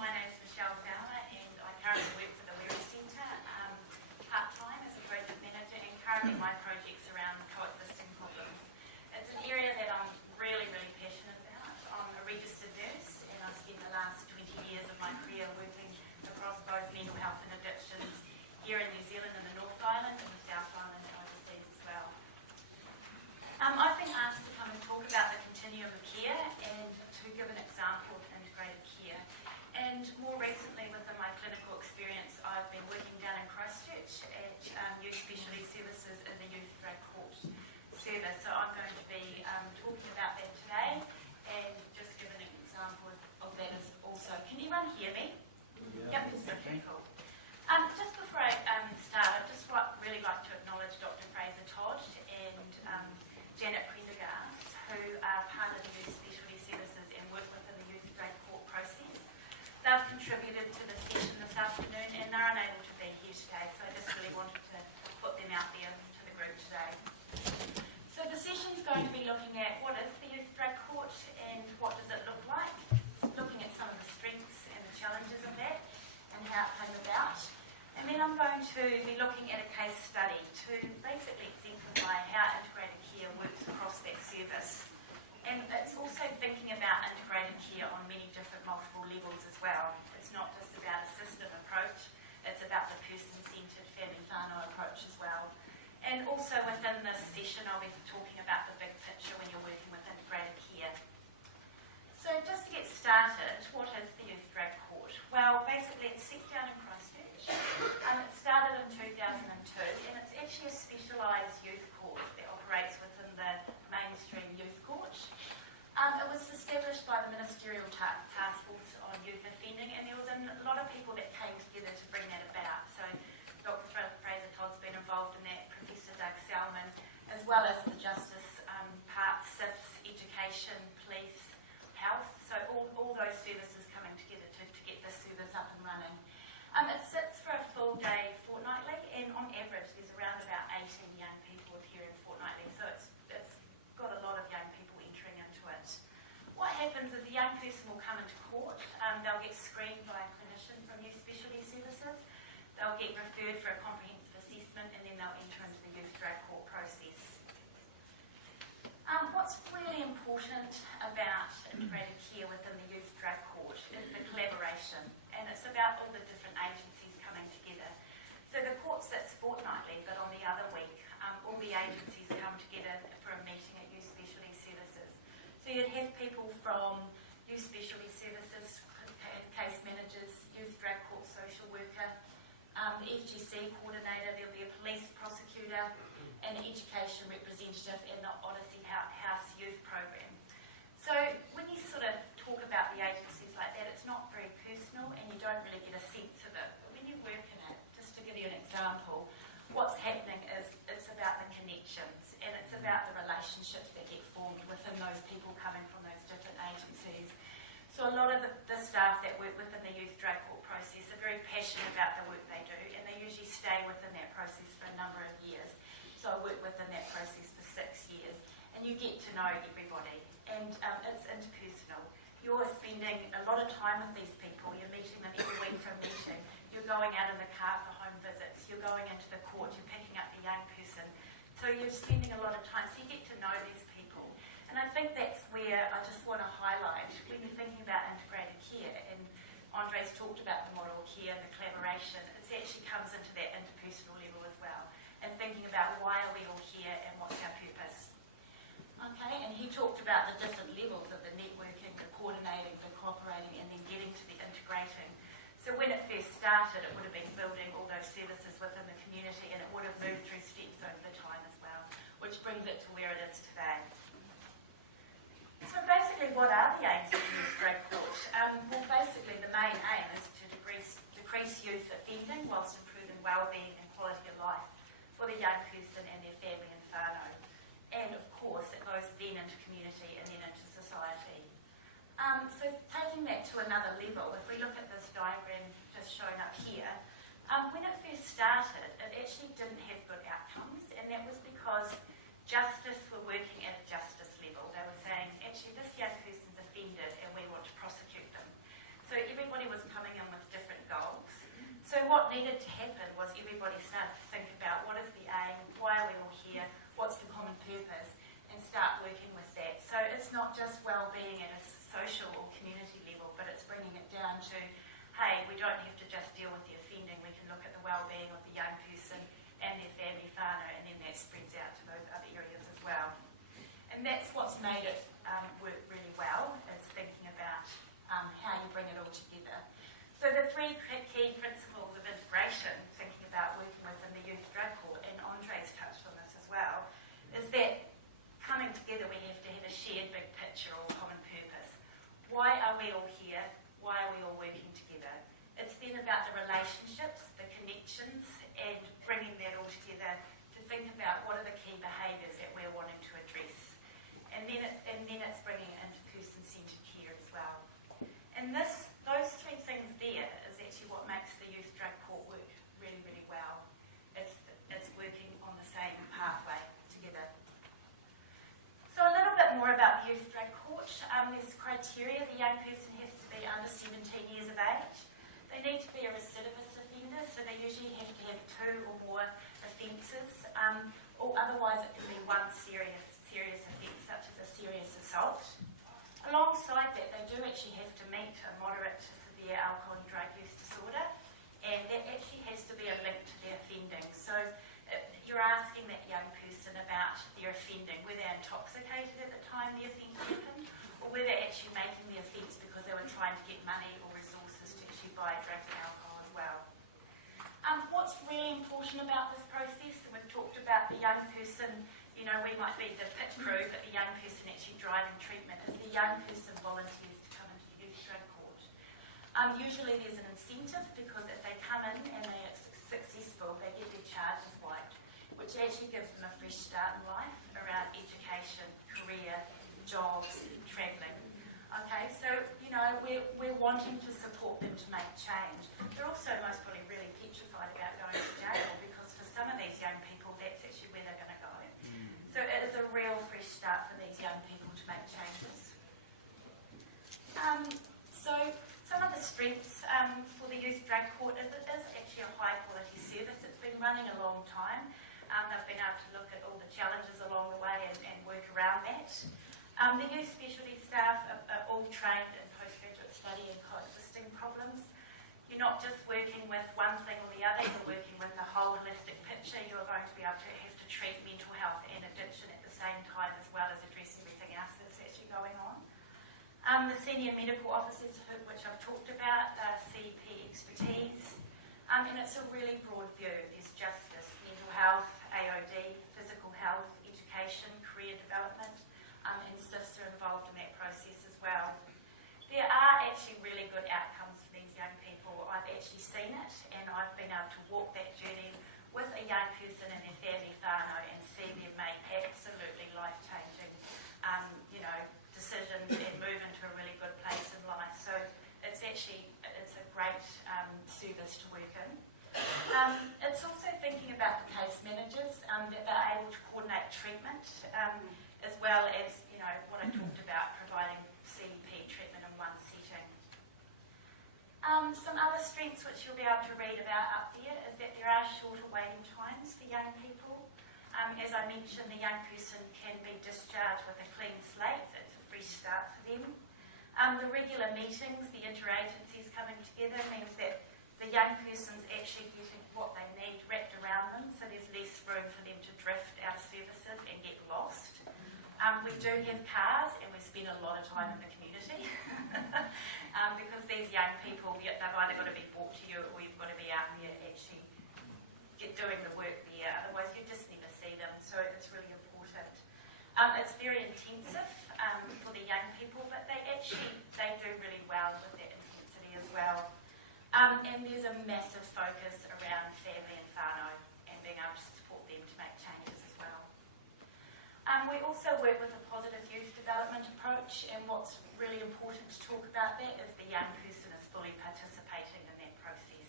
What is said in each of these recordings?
my name is Fowler, and I currently work for the Werry Centre part-time as a project manager, and currently my project's around coexisting problems. It's an area that I'm really, really passionate about. I'm a registered nurse, and I've spent the last 20 years of my career working across both mental health and addictions here in New Zealand in the North Island and the South Island and overseas as well. I've been asked to come and talk about the Continuum of care and to give an example of integrated care. And more recently, within my clinical experience, I've been working down in Christchurch at Youth Specialty Services in the Youth Drug Court service. So I'm going to be talking about that today and just give an example of that as also. Can anyone hear me? Yeah. Yep, okay, cool. Just before I start, I'd just really like to acknowledge Dr. Fraser Todd and Janet Prendergast, who are part of the Youth Specialty Services and work within the Youth Drug Court process. They've contributed to the session this afternoon and they're unable to be here today, so I just really wanted to put them out there to the group today. So the session's going to be looking at what is the Youth Drug Court and what does it look like, looking at some of the strengths and the challenges of that and how it came about. And then I'm going to be looking at a case study to basically exemplify how integrated care works across that service. And it's also thinking about integrated care on many different multiple levels as well. It's not just about a system approach, it's about the person-centred family whānau approach as well. And also within this session I'll be talking about the big picture when you're working with integrated care. So just to get started, what is the Youth Drug Court? Well, basically it's set down in Christchurch. It started in 2002 and it's actually a specialised youth court that operates within the mainstream youth court. It was established by the Ministerial Task Force on Youth Offending, and there was a lot of people that came together to bring that about. So Dr. Fraser Todd's been involved in that, Professor Doug Selman, as well as the justice part, SIFs, education, police, health. So all those services coming together to get this service up and running. It sits for a full day fortnightly, and on average there's around about 18 young people appearing fortnightly. So it's got a lot of young people entering into it. What happens is a young person will come into court, they'll get screened by a clinician from Youth Specialty Services, they'll get referred for a comprehensive assessment, and then they'll enter into the Youth Drug Court process. What's really important about integrated care within the Youth Drug Court is the collaboration, and it's about all the different agencies coming together. So the court sits fortnightly, but on the other week, all the agencies come together for a meeting at Youth Specialty Services. So you'd have people from Youth Specialty Services, case managers, Youth Drug Court social worker, the FGC coordinator, there'll be a police prosecutor, an education representative, and the Odyssey House Youth Program. So when you sort of talk about the agencies like that, it's not very personal and you don't really get a sense of it. But when you work in it, just to give you an example, what's happening is it's about the connections and it's about the relationships that get formed within those people coming from those different agencies. So a lot of the staff that work within the Youth Drug Court process are very passionate about the work they do, and they usually stay within that process for a number of years. So I work within that process for 6 years, and you get to know everybody, and it's interpersonal. You're spending a lot of time with these people, you're meeting them every week for a meeting, you're going out in the car for home visits, you're going into the court, you're picking up the young person. So you're spending a lot of time, so you get to know these people. And I think that's where I just want to highlight, when you're thinking about integrated care, and Andre's talked about the model care and the collaboration, it actually comes into that interpersonal level as well, and thinking about why are we all here and what's our purpose. Okay, and he talked about the different levels of the networking, the coordinating, the cooperating, and then getting to the integrating. So when it first started, it would have been building all those services within the community, and it would have moved through steps over the time as well, which brings it to where it is today. So basically, what are the aims of the Youth Drug Court? Well, basically, the main aim is to decrease youth offending whilst improving wellbeing and quality of life for the young person and their family and whānau. And of course, it goes then into community and then into society. So taking that to another level, if we look at this diagram just shown up here, when it first started, it actually didn't have good outcomes, and that was because justice were working at a justice level. They were saying, actually, this young person's offended and we want to prosecute them. So everybody was coming what needed to happen was everybody started to think about what is the aim, why are we all here, what's the common purpose, and start working with that. So it's not just well-being at a social or community level, but it's bringing it down to, hey, we don't have to just deal with the offending, we can look at the well-being of the young person and their family whānau, and then that spreads out to those other areas as well. And that's what's made it work really well, is thinking about how you bring it all together. So the three key principles of integration, thinking about working within the Youth Drug Court, and Andre's touched on this as well, is that coming together we have to have a shared big picture or common purpose. Why are we all here? Why are we all working together? It's then about the relationships, the connections, and bringing that all together to think about what are the key behaviours that we're wanting to address. And then it's bringing it into person-centred care as well. And those three things there is actually what makes the Youth Drug Court work really, really well. It's working on the same pathway together. So a little bit more about the Youth Drug Court. There's criteria. The young person has to be under 17 years of age. They need to be a recidivist offender, so they usually have to have 2 or more offences, or otherwise it can be one serious offence, such as a serious assault. Alongside that, they do actually have to meet a moderate to severe alcohol and drug use disorder, and that actually has to be a link to their offending. So you're asking that young person about their offending. Were they intoxicated at the time the offence happened, or were they actually making the offence because they were trying to get money or resources to actually buy drugs and alcohol as well? What's really important about this process, and we've talked about the young person, you know, we might be the pit crew, but the young person actually driving treatment, is the young person volunteers to come into the Youth Drug Court. Usually there's an incentive, because if they come in and they are successful, they get their charges wiped, which actually gives them a fresh start in life around education, career, jobs, travelling. Okay, so, you know, we're wanting to support them to make change. They're also most probably really petrified about going to jail, because for some of these young people, that's actually where they're going to go. So it is a real fresh start for these young people to make changes. So some of the strengths for the Youth Drug Court is it is actually a high quality service. It's been running a long time. They've been able to look at all the challenges along the way and work around that. The youth specialty staff are all trained in postgraduate study and coexisting problems. You're not just working with one thing or the other, you're working with a whole holistic picture. You're going to be able to have to treat mental health and addiction at the same time, as well as address everything else that's actually going on. The senior medical officers, which I've talked about, CEP expertise, and it's a really broad view. There's justice, mental health, AOD, physical health, education, career development, and SIFs are involved in that process as well. There are actually really good outcomes for these young people. I've actually seen it, and I've been able to walk that journey with a young person and their family whānau and see them make absolutely life-changing, decisions and move into a really good place in life. So it's a great service to work in. It's also thinking about the case managers, that they're able to coordinate treatment, as well as, you know, what I talked about, providing CEP treatment in one setting. Some other strengths which you'll be able to read about up there is that there are shorter waiting times for young people. As I mentioned, the young person can be discharged with a clean slate. It's a fresh start for them. The regular meetings, the interagencies coming together, means that the young person's actually getting what they need wrapped around them, so there's less room for them to drift out of services and get lost. We do have COURs, and we spend a lot of time in the community because these young people, they've either got to be brought to you, or you've got to be out there actually doing the work there. Otherwise, you just never see them. So it's really important. It's very intensive for the young people, but they do really well with that intensity as well. And there's a massive focus around family and whānau and being able to support them to make changes as well. We also work with a positive youth development approach, and what's really important to talk about that is the young person is fully participating in that process.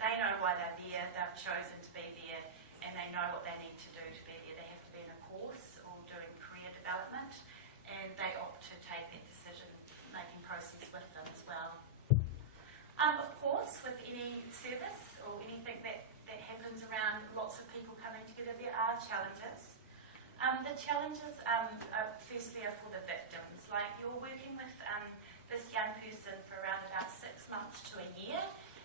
They know why they're there, they've chosen to be there, and they know what they need to do to be there. They have to be in a course or doing career development, and they opt to take that decision-making process with them as well. Of course, with any service or challenges. The challenges firstly are for the victims. Like, you're working with this young person for around about 6 months to a year,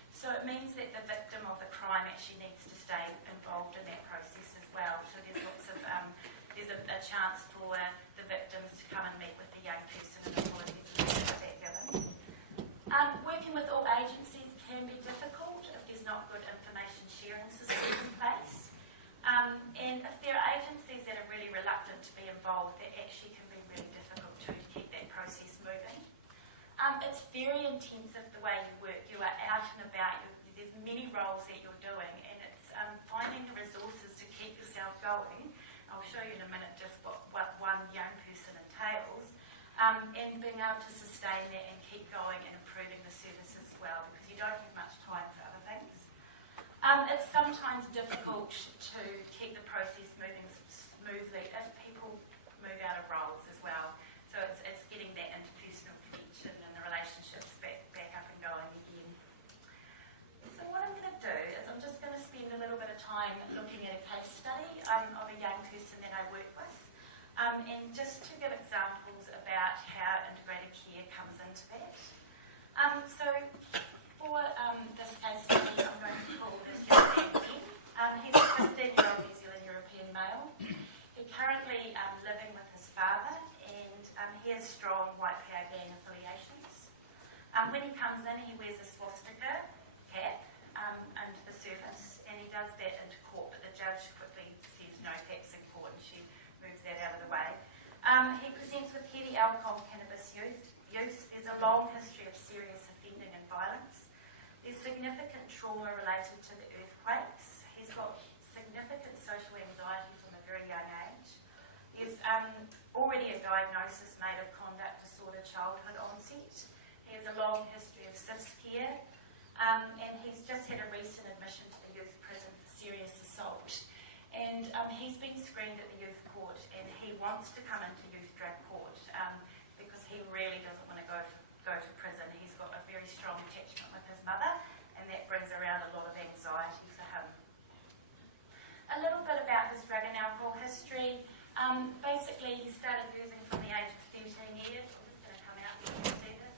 so it means that the victim of the crime actually needs to stay involved in that process as well. So there's lots of there's a chance for the victims to come and meet with the young person and apologies for that given. Working with all agencies can be difficult if there's not good information sharing systems in place. And if there are agencies that are really reluctant to be involved, that actually can be really difficult too to keep that process moving. It's very intensive the way you work. You are out and about. There's many roles that you're doing, and it's finding the resources to keep yourself going. I'll show you in a minute just what one young person entails, and being able to sustain that and keep going and improving the service as well, because you don't have much time for other things. It's sometimes difficult to keep the process moving smoothly if people move out of roles as well. So it's getting that interpersonal connection and the relationships back up and going again. So what I'm going to do is I'm just going to spend a little bit of time looking at a case study of a young person that I work with, and just to give examples about how integrated care comes into that. So for this case study, I'm going to call this young man Ben. He's a 15-year-old New Zealand European male. He's currently living with his father, and he has strong white PA gang affiliations. When he comes in, he wears a swastika cap under the surface, and he does that into court, but the judge quickly says no caps in court, and she moves that out of the way. He presents with heavy alcohol and cannabis use. There's a long history of serious offending and violence. There's significant trauma related to the earthquakes. He's got significant social anxiety from a very young age. There's already a diagnosis made of conduct disorder childhood onset. He has a long history of SIFS care, and he's just had a recent admission to the youth prison for serious assault. And he's been screened at the youth court, and he wants to come into youth drug court because he really doesn't want to go to prison. He's got a very strong attachment with his mother, and that brings around a lot of anxiety for him. A little bit about his drug and alcohol history. Basically, he started using from the age of 13 years. I'm just going to come out so you can see this.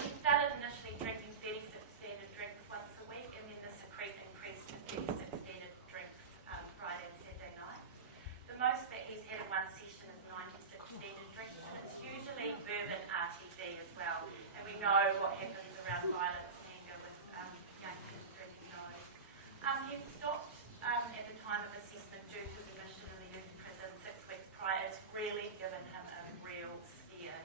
He started initially drinking 36 standard drinks once a week, and then this increased to 36 standard drinks Friday and Saturday night. The most that he's had in one session is 96 standard drinks, and it's usually bourbon RTD as well. And we know what happens around violence and anger with young people drinking those. He stopped at the time of assessment due to the admission in the youth prison 6 weeks prior. It's really given him a real scare.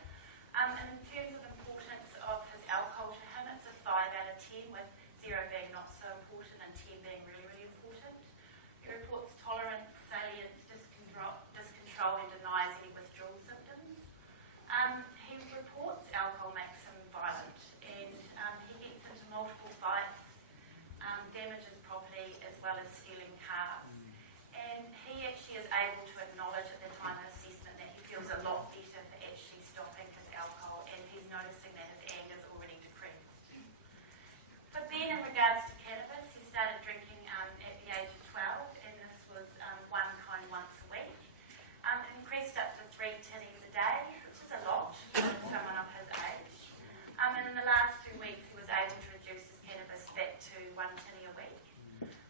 And in terms of importance of his alcohol to him, it's a 5 out of 10, with 0 being not so important and 10 being really, really important. He reports tolerance, salience, discontrol, and denies any withdrawal symptoms. He reports alcohol makes him violent, and he gets into multiple fights, damages property, as well as stealing cars. And he actually is able to acknowledge at the time of assessment that he feels a lot better for actually stopping his alcohol, and he's noticing that his anger's already decreased. For Ben, in regards to cannabis, he started drinking at the age of 12, and this was one kind once a week. It increased up to 3 tinnies a day, which is a lot for someone of his age. And in the last 2 weeks, he was able to reduce his cannabis back to 1 tinny a week.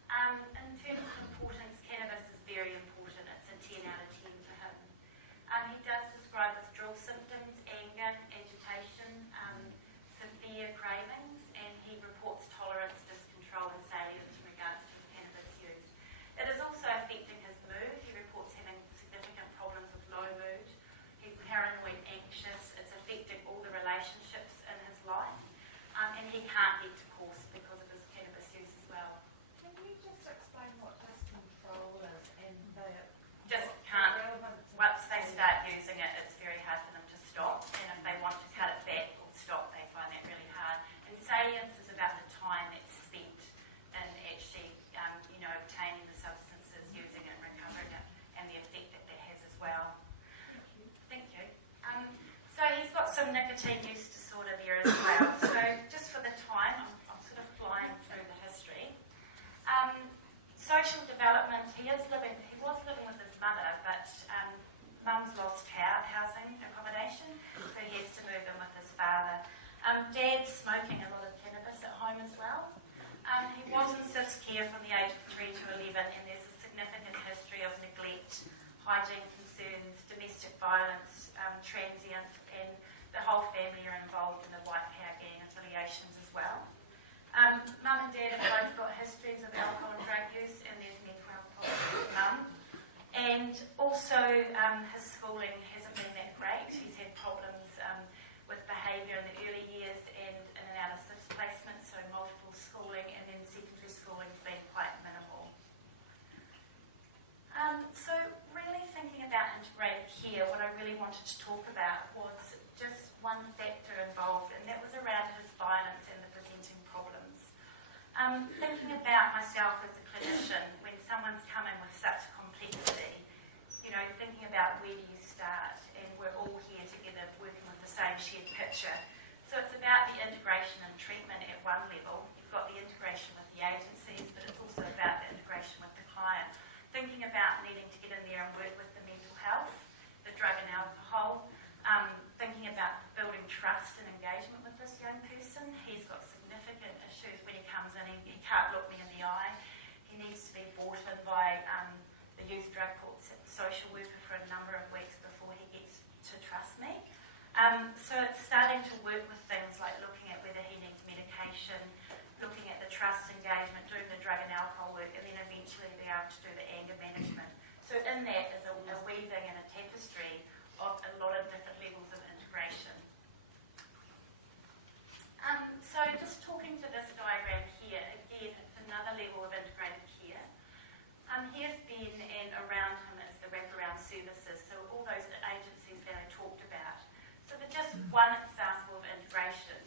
In terms of importance, cannabis is very important. It's a 10 out of 10 for him. He does describe withdrawal symptoms, anger, agitation, severe cravings, and he reports tolerance, discontrol, and salience in regards to his cannabis use. It is also affecting his mood. He reports having significant problems with low mood. He's paranoid, anxious. It's affecting all the relationships in his life, and he can't get to course because of his cannabis use as well. Can you just explain what discontrol is and the Just can't. Once they start using it, it's very hard for them to stop, and if they want to cut it back or stop, they find that really hard. And salience is about the time that's spent in actually, obtaining the substances, using it, recovering it, and the effect that that has as well. Thank you. So he's got some nicotine use disorder there as well. So just for the time, I'm sort of flying through the history. Social development. He was living smoking a lot of cannabis at home as well. He was in CIFS care from the age of 3 to 11, and there's a significant history of neglect, hygiene concerns, domestic violence, transient, and the whole family are involved in the white power gang affiliations as well. Mum and Dad have both got histories of alcohol and drug use, and there's mental health problems with Mum. And also his schooling hasn't been that great. He's had problems with behaviour in the early years and in and out of CIFS placement, so multiple schooling, and then secondary schooling's been quite minimal. So really thinking about integrated care, what I really wanted to talk about was just one factor involved, and that was around his violence and the presenting problems. Thinking about myself as a clinician, when someone's coming with such complexity, thinking about where do you start, and we're all here together working with the same shared picture. So it's about the integration and treatment at one level. You've got the integration with the agencies, but it's also about the integration with the client. Thinking about needing to get in there and work with the mental health, the drug and alcohol, thinking about building trust and engagement with this young person. He's got significant issues when he comes in. He can't look me in the eye. He needs to be brought in by the Youth Drug Court social worker for a number of weeks before he gets to trust me. So it's starting to work with things like looking at whether he needs medication, looking at the trust engagement, doing the drug and alcohol work, and then eventually be able to do the anger management. So in that is a weaving and a tapestry of a lot of different levels of integration. So just talking to this diagram here, again, it's another level of integrated care. Here's Ben, and around him is the wraparound services, so all those agencies that I talked about. So for just one example of integration,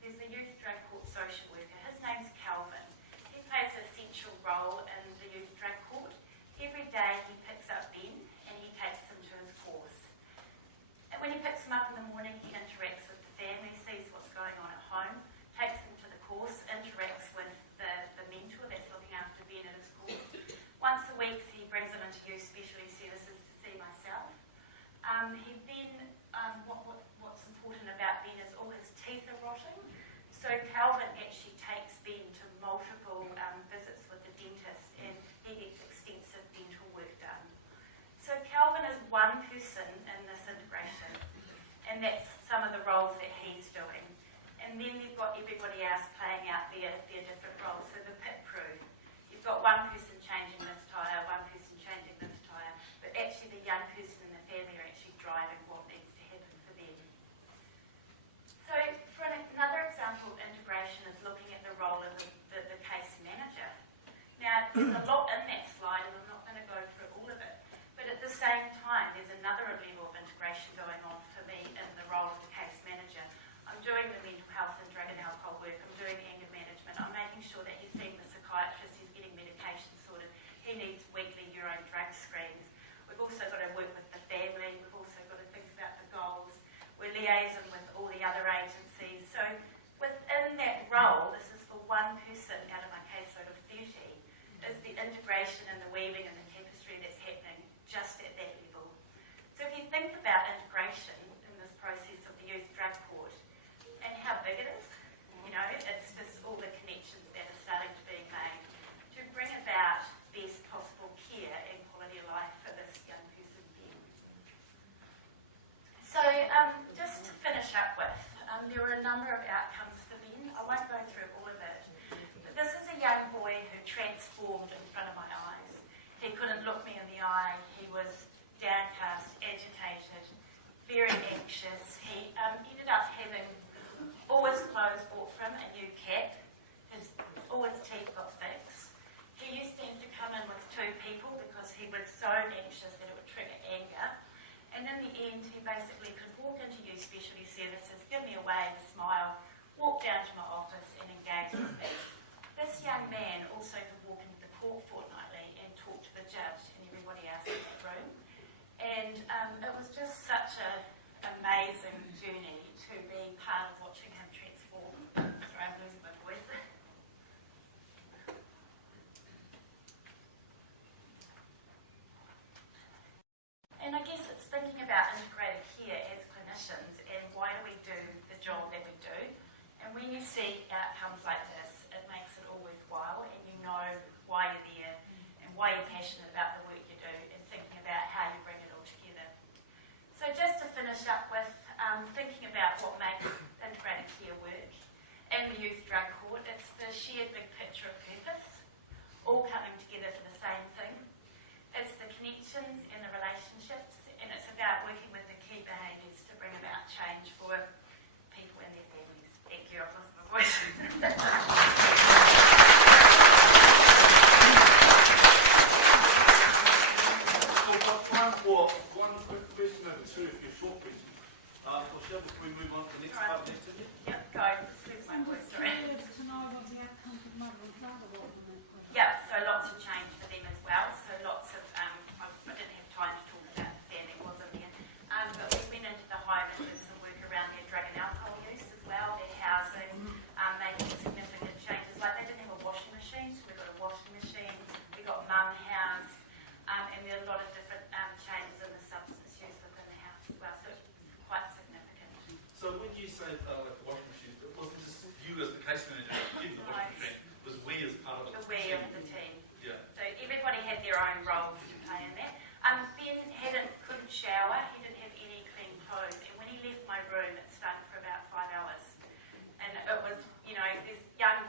there's the Youth Drug Court social worker. His name's Calvin. He plays an essential role in the Youth Drug Court. Every day he picks up Ben and he takes him to his course. And when he picks him up in the morning, he interacts with the family, sees what's going on at home, takes him to the course, interacts with the mentor that's looking after Ben at his course. Once a week, he brings him into youth specialty services to see myself. He then, what's important about Ben is all his teeth are rotting. So Calvin actually takes Ben to multiple visits with the dentist, and he gets extensive dental work done. So Calvin is one person in this integration, and that's some of the roles that he's doing. And then you've got everybody else playing out their different roles. So the pit crew, you've got one person changing this tyre, one person changing this tyre, but actually the young person in the family are actually driving what needs to happen for them. So for another example of integration is looking at the role of the case manager. Now, there's a lot in that slide, and I'm not going to go through all of it, but at the same time, there's another level of integration going on for me in the role of the case manager. I'm doing the mental health and drug and alcohol work, I'm doing anger management, I'm making sure that he's seeing the psychiatrist, he's getting medication sorted, he needs weekly urine drug screens. We've also got to work with the family, we've also got to think about the goals, we're liaising with all the other agencies. So within that role, this is for one person out of my caseload of 30, is the integration and the weaving and the tapestry that's happening just at that level. So if you think about integration in this process of the Youth Drug Court and how big it is, it's just all the connections that are starting to be made to bring about best possible care and quality of life for this young person again. So just to finish up with, there were a number of outcomes for Ben. I won't go through all of it, but this is a young boy who transformed in front of my eyes. He couldn't look me in the eye. He was downcast, agitated, very anxious. He ended up having all his clothes bought from a new cap. All his teeth got fixed. He used to have to come in with 2 people because he was so anxious that it would trigger anger. And in the end, he basically could walk into youth specialty services, give me a wave, a smile, walk down to my office and engage with me. This young man also could walk into the court fortnightly and talk to the judge and everybody else in that room. And it was just such an amazing journey to be part of watching him transform. Sorry, I'm losing my voice. And I guess it's thinking about integrated care as clinicians and why do we do the job that we do. And we outcomes like this, it makes it all worthwhile, and you know why you're there and why you're passionate about the work you do and thinking about how you bring it all together. So just to finish up with thinking about what makes integrated care work in the Youth Drug Court, it's the shared big picture of purpose, all coming together for the same thing. It's the connections and the relationships, and it's about working with the key behaviours to bring about change for people and their families. Thank you, I've lost my voice. One quick question over two, if you're short question. Michelle, before we move on to the next part next to you. Yep, go. Just lose my voice, sorry. To know what the outcomes of mother and father were on that question. Yeah, so lots of change for them as well. So lots of, I didn't have time to talk about the family, wasn't there? But we went into the home and did some work around their drug and alcohol use as well, their housing, making significant changes. Like they didn't have a washing machine, so we got a washing machine. We got mum house, and there are a lot of different changes in the substance use within the house as well. So it's quite significant. So when you say like washing machines, it wasn't just you as the case manager in the washing machine, it was we as part of it. We of the team. Yeah. So everybody had their own roles to play in that. Ben couldn't shower, he didn't have any clean clothes, and when he left my room it stunk for about 5 hours. And it was, there's young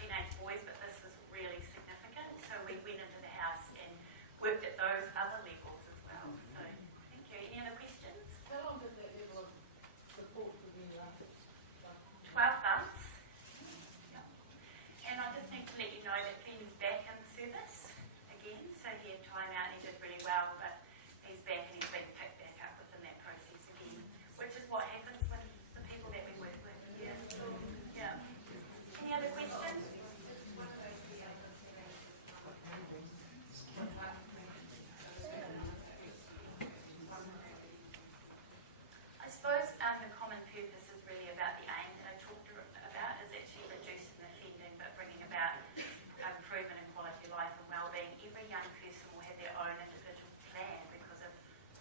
teenage boys, but this was really significant. So we went into the house and worked at those other levels as well. So thank you. Any other questions? How long did that level of support for you last? 12 months. And I just need to let you know that Ben's back in the service again. So he had time out and he did really well, but he's back and he's been picked back up within that process again, which is what happens with the people that we work with. Yeah. Yeah. Any other questions? I suppose the common purpose is really about the aim that I talked about, is actually reducing the offending but bringing about improvement in quality of life and wellbeing. Every young person will have their own individual plan because of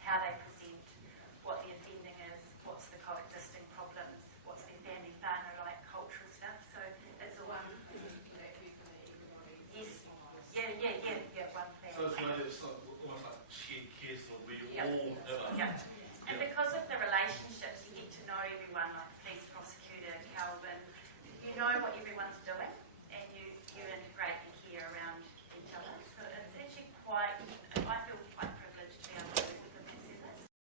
how they present, what the offending is, what's the coexisting problems, what's their family whānau like, cultural stuff. So it's all one. Yes. Yeah, one plan. So it's really almost like shared care, sort of where you all have a... Yeah. And because of the relationships, you get to know everyone, like police, prosecutor, Calvin. You know what everyone's doing.